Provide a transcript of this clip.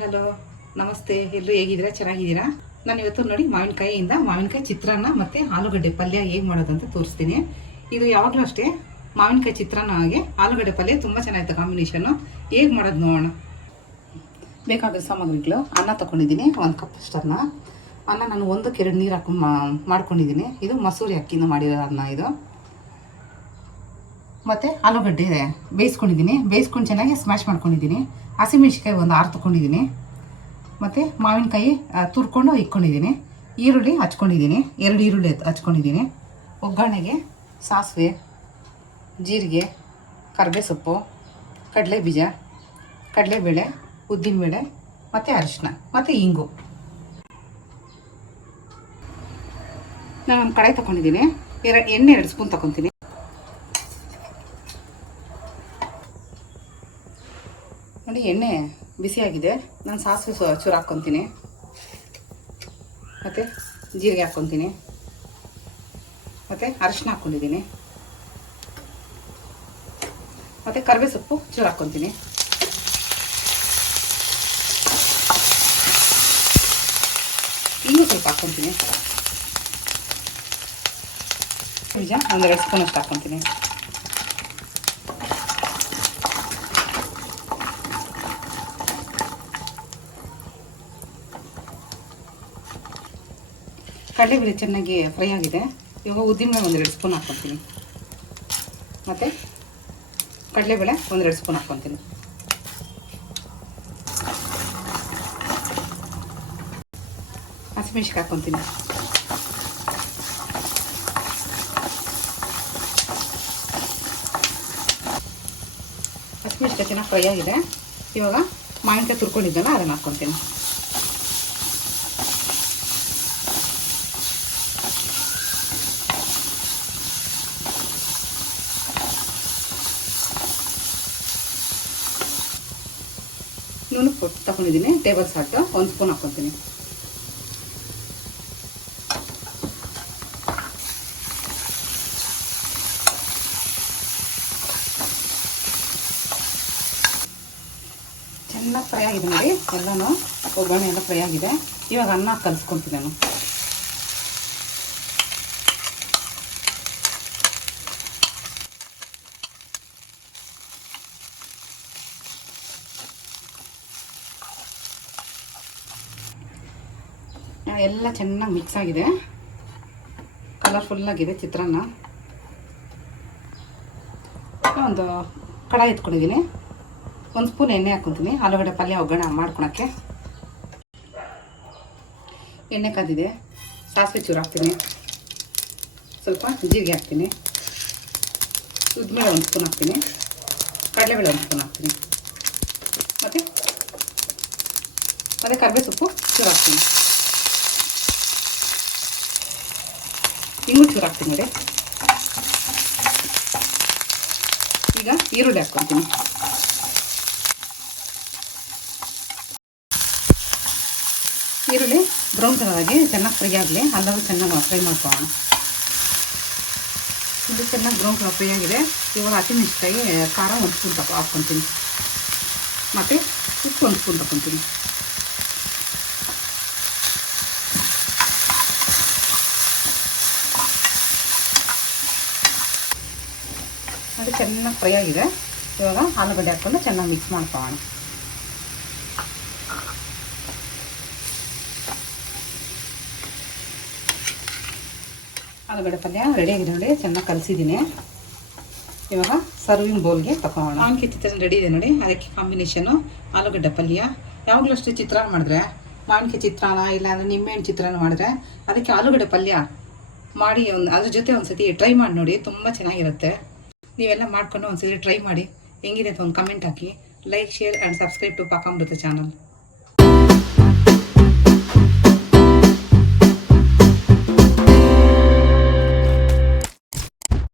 Hello ನಮಸ್ತೆ. ಎಲ್ಲರೂ ಹೇಗಿದ್ದೀರಾ? ಚೆನ್ನಾಗಿದ್ದೀರಾ? ನಾನು ಇವತ್ತು ನೋಡಿ ಮಾವಿನಕಾಯಿ ಚಿತ್ರಾನ್ನ ಮತ್ತು ಆಲೂಗಡ್ಡೆ ಪಲ್ಯ ಹೇಗೆ ಮಾಡೋದು ಅಂತ ತೋರಿಸ್ತೀನಿ. ಇದು ಯಾವಾಗಲೂ ಅಷ್ಟೇ, ಮಾವಿನಕಾಯಿ ಚಿತ್ರಾನ್ನ ಹಾಗೆ ಆಲೂಗಡ್ಡೆ ಪಲ್ಯ ತುಂಬ ಚೆನ್ನಾಗಿತ್ತು ಕಾಂಬಿನೇಷನ್ನು. ಹೇಗೆ ಮಾಡೋದು ನೋಡೋಣ. ಬೇಕಾದ ಸಾಮಗ್ರಿಗಳು: ಅನ್ನ ತೊಗೊಂಡಿದ್ದೀನಿ, 1 ಕಪ್ ಅಷ್ಟನ್ನ. ಅನ್ನ ನಾನು 1-2 ನೀರು ಹಾಕೊಂಡು ಮಾಡ್ಕೊಂಡಿದ್ದೀನಿ. ಇದು ಮಸೂರಿ ಅಕ್ಕಿಯಿಂದ ಮಾಡಿರೋ ಅನ್ನ ಇದು. ಮತ್ತು ಆಲೂಗಡ್ಡೆ ಬೇಯಿಸ್ಕೊಂಡು ಚೆನ್ನಾಗಿ ಸ್ಮ್ಯಾಶ್ ಮಾಡ್ಕೊಂಡಿದ್ದೀನಿ. ಹಸಿಮೆಣ್ಸಿಕಾಯಿ 6 ತೊಗೊಂಡಿದ್ದೀನಿ. ಮತ್ತು ಮಾವಿನಕಾಯಿ ತುರ್ಕೊಂಡು ಇಟ್ಕೊಂಡಿದ್ದೀನಿ. ಈರುಳ್ಳಿ ಹಚ್ಕೊಂಡಿದ್ದೀನಿ, 2 ಈರುಳ್ಳಿ ಹಚ್ಕೊಂಡಿದ್ದೀನಿ. ಒಗ್ಗರಣೆಗೆ ಸಾಸಿವೆ, ಜೀರಿಗೆ, ಕರಿಬೇವು ಸೊಪ್ಪು, ಕಡಲೆಬೀಜ, ಕಡಲೆಬೇಳೆ, ಉದ್ದಿನಬೇಳೆ ಮತ್ತು ಅರಿಶಿನ ಮತ್ತು ಇಂಗು. ನಾನು ಒಂದು ಕಡಾಯಿ ತೊಗೊಂಡಿದ್ದೀನಿ. ಎಣ್ಣೆ 2 ಸ್ಪೂನ್ ತೊಗೊತೀನಿ. ನೋಡಿ, ಎಣ್ಣೆ ಬಿಸಿಯಾಗಿದೆ. ನಾನು ಸಾಸಿವೆ ಚೂರು ಹಾಕ್ಕೊತೀನಿ, ಮತ್ತು ಜೀರಿಗೆ ಹಾಕ್ಕೊತೀನಿ, ಮತ್ತು ಅರಿಶಿನ ಹಾಕ್ಕೊಂಡಿದ್ದೀನಿ, ಮತ್ತು ಕರಿಬೇವು ಸೊಪ್ಪು ಚೂರು ಹಾಕ್ಕೊತೀನಿ. ಇನ್ನೂ ಸ್ವಲ್ಪ ಹಾಕ್ಕೊತೀನಿ. ಬೀಜ 1-2 ಸ್ಪೂನ್ ಅಷ್ಟು ಹಾಕ್ಕೊತೀನಿ. ಕಡಲೆಬೇಳೆ ಚೆನ್ನಾಗಿ ಫ್ರೈ ಆಗಿದೆ. ಇವಾಗ ಉದ್ದಿನಬೇಳೆ 1-2 ಸ್ಪೂನ್ ಹಾಕ್ಕೊತೀನಿ, ಮತ್ತು ಕಡಲೆಬೇಳೆ 1-2 ಸ್ಪೂನ್ ಹಾಕ್ಕೊತೀನಿ. ಹಸಿಮೆಣ್ಸಿಕಾಯಿ ಹಾಕ್ಕೊತೀನಿ. ಹಸಿಮೆಣ್ಸಿಕಾಯಿ ಚೆನ್ನಾಗಿ ಫ್ರೈ ಆಗಿದೆ. ಇವಾಗ ಮಾವಿನಕಾಯಿ ತುರ್ಕೊಂಡಿದ್ದಲ್ಲ ಅದನ್ನು ಹಾಕ್ಕೊತೀನಿ. ನೂನು ತಗೊಂಡಿದ್ದೀನಿ, ಟೇಬಲ್ ಸಾಲ್ಟ್ 1 ಸ್ಪೂನ್ ಹಾಕ್ಕೊತೀನಿ. ಚೆನ್ನಾಗಿ ಫ್ರೈ ಆಗಿದೆ ನೋಡಿ, ಎಲ್ಲನೂ ಒಗ್ಗರಣೆ ಎಲ್ಲ ಫ್ರೈ ಆಗಿದೆ. ಇವಾಗ ಅನ್ನ ಕಲಿಸ್ಕೊತೀನಿ ನಾನು. ಎಲ್ಲ ಚೆನ್ನಾಗಿ ಮಿಕ್ಸ್ ಆಗಿದೆ, ಕಲರ್ಫುಲ್ಲಾಗಿದೆ ಚಿತ್ರಾನ್ನ. ಒಂದು ಕಡಾಯಿ ಎತ್ಕೊಂಡಿದ್ದೀನಿ, 1 ಸ್ಪೂನ್ ಎಣ್ಣೆ ಹಾಕ್ಕೊತೀನಿ ಆಲೂಗಡ್ಡೆ ಪಲ್ಯ ಒಗ್ಗರಣೆ ಮಾಡ್ಕೊಳಕ್ಕೆ. ಎಣ್ಣೆ ಕಾದಿದೆ, ಸಾಸಿವೆ ಚೂರು ಹಾಕ್ತೀನಿ, ಸ್ವಲ್ಪ ಜೀರಿಗೆ ಹಾಕ್ತೀನಿ, ಉದ್ದಿನಬೇಳೆ 1 ಸ್ಪೂನ್ ಹಾಕ್ತೀನಿ, ಕಡಲೆಬೇಳೆ 1 ಸ್ಪೂನ್ ಹಾಕ್ತೀನಿ, ಮತ್ತು ಕರಿಬೇವು ಸೊಪ್ಪು ಚೂರು ಹಾಕ್ತೀನಿ, ಇಂಗು ಚೂರು ಹಾಕ್ತೀನಿ ನೋಡಿ. ಈಗ ಈರುಳ್ಳಿ ಹಾಕ್ಕೊತೀನಿ. ಈರುಳ್ಳಿ ಬ್ರೌನ್ ಕಲರ್ ಆಗಿ ಚೆನ್ನಾಗಿ ಫ್ರೈ ಆಗಲಿ, ಎಲ್ಲರೂ ಚೆನ್ನಾಗಿ ಫ್ರೈ ಮಾಡ್ಕೊಳ್ಳೋಣ. ಇದು ಚೆನ್ನಾಗಿ ಬ್ರೌನ್ ಕಲರ್ ಫ್ರೈ ಆಗಿದೆ. ಇವಾಗ ಹಸಿಮೆಣ್ಸಿಕಾಯಿ ಖಾರ 1 ಸ್ಪೂನ್ ಹಾಕ್ಕೊತೀನಿ, ಮತ್ತು ಉಪ್ಪು 1 ಸ್ಪೂನ್ ತಗೊತೀನಿ. ಅದು ಚೆನ್ನಾಗಿ ಫ್ರೈ ಆಗಿದೆ. ಇವಾಗ ಆಲೂಗಡ್ಡೆ ಹಾಕ್ಕೊಂಡು ಚೆನ್ನಾಗಿ ಮಿಕ್ಸ್ ಮಾಡ್ಕೊಳ್ಳೋಣ. ಆಲೂಗಡ್ಡೆ ಪಲ್ಯ ರೆಡಿ ಆಗಿದೆ ನೋಡಿ, ಚೆನ್ನಾಗಿ ಕಲಸಿದ್ದೀನಿ. ಇವಾಗ ಸರ್ವಿಂಗ್ ಬೌಲ್ಗೆ ತಗೊಳ್ಳೋಣ. ಮಾವಿನಕಾಯಿ ಚಿತ್ರಾನ್ನ ರೆಡಿ ಇದೆ ನೋಡಿ. ಅದಕ್ಕೆ ಕಾಂಬಿನೇಷನು ಆಲೂಗಡ್ಡೆ ಪಲ್ಯ. ಯಾವಾಗಲೂ ಅಷ್ಟೇ ಚಿತ್ರಾನ್ನ ಮಾಡಿದ್ರೆ, ಮಾವಿನಕಾಯಿ ಚಿತ್ರಾನ್ನ ಇಲ್ಲಾಂದರೆ ನಿಂಬೆಹಣ್ಣು ಚಿತ್ರಾನ್ನ ಮಾಡಿದ್ರೆ ಅದಕ್ಕೆ ಆಲೂಗಡ್ಡೆ ಪಲ್ಯ ಮಾಡಿ ಅದ್ರ ಜೊತೆ ಒಂದು ಸತಿ ಟ್ರೈ ಮಾಡಿ ನೋಡಿ, ತುಂಬ ಚೆನ್ನಾಗಿರುತ್ತೆ. ನೀವೆಲ್ಲ ಮಾಡ್ಕೊಂಡು ಒಂದ್ಸರಿ ಟ್ರೈ ಮಾಡಿ. ಹೆಂಗಿದೆ ಅಂತ ಒಂದು ಕಮೆಂಟ್ ಹಾಕಿ. Like, share and subscribe to Pakamrutha channel.